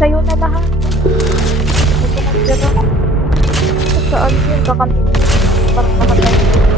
sa'yo na lahat. Huwag ka mag-gano'n. Saan yun? Kakamit. Parang nakatay.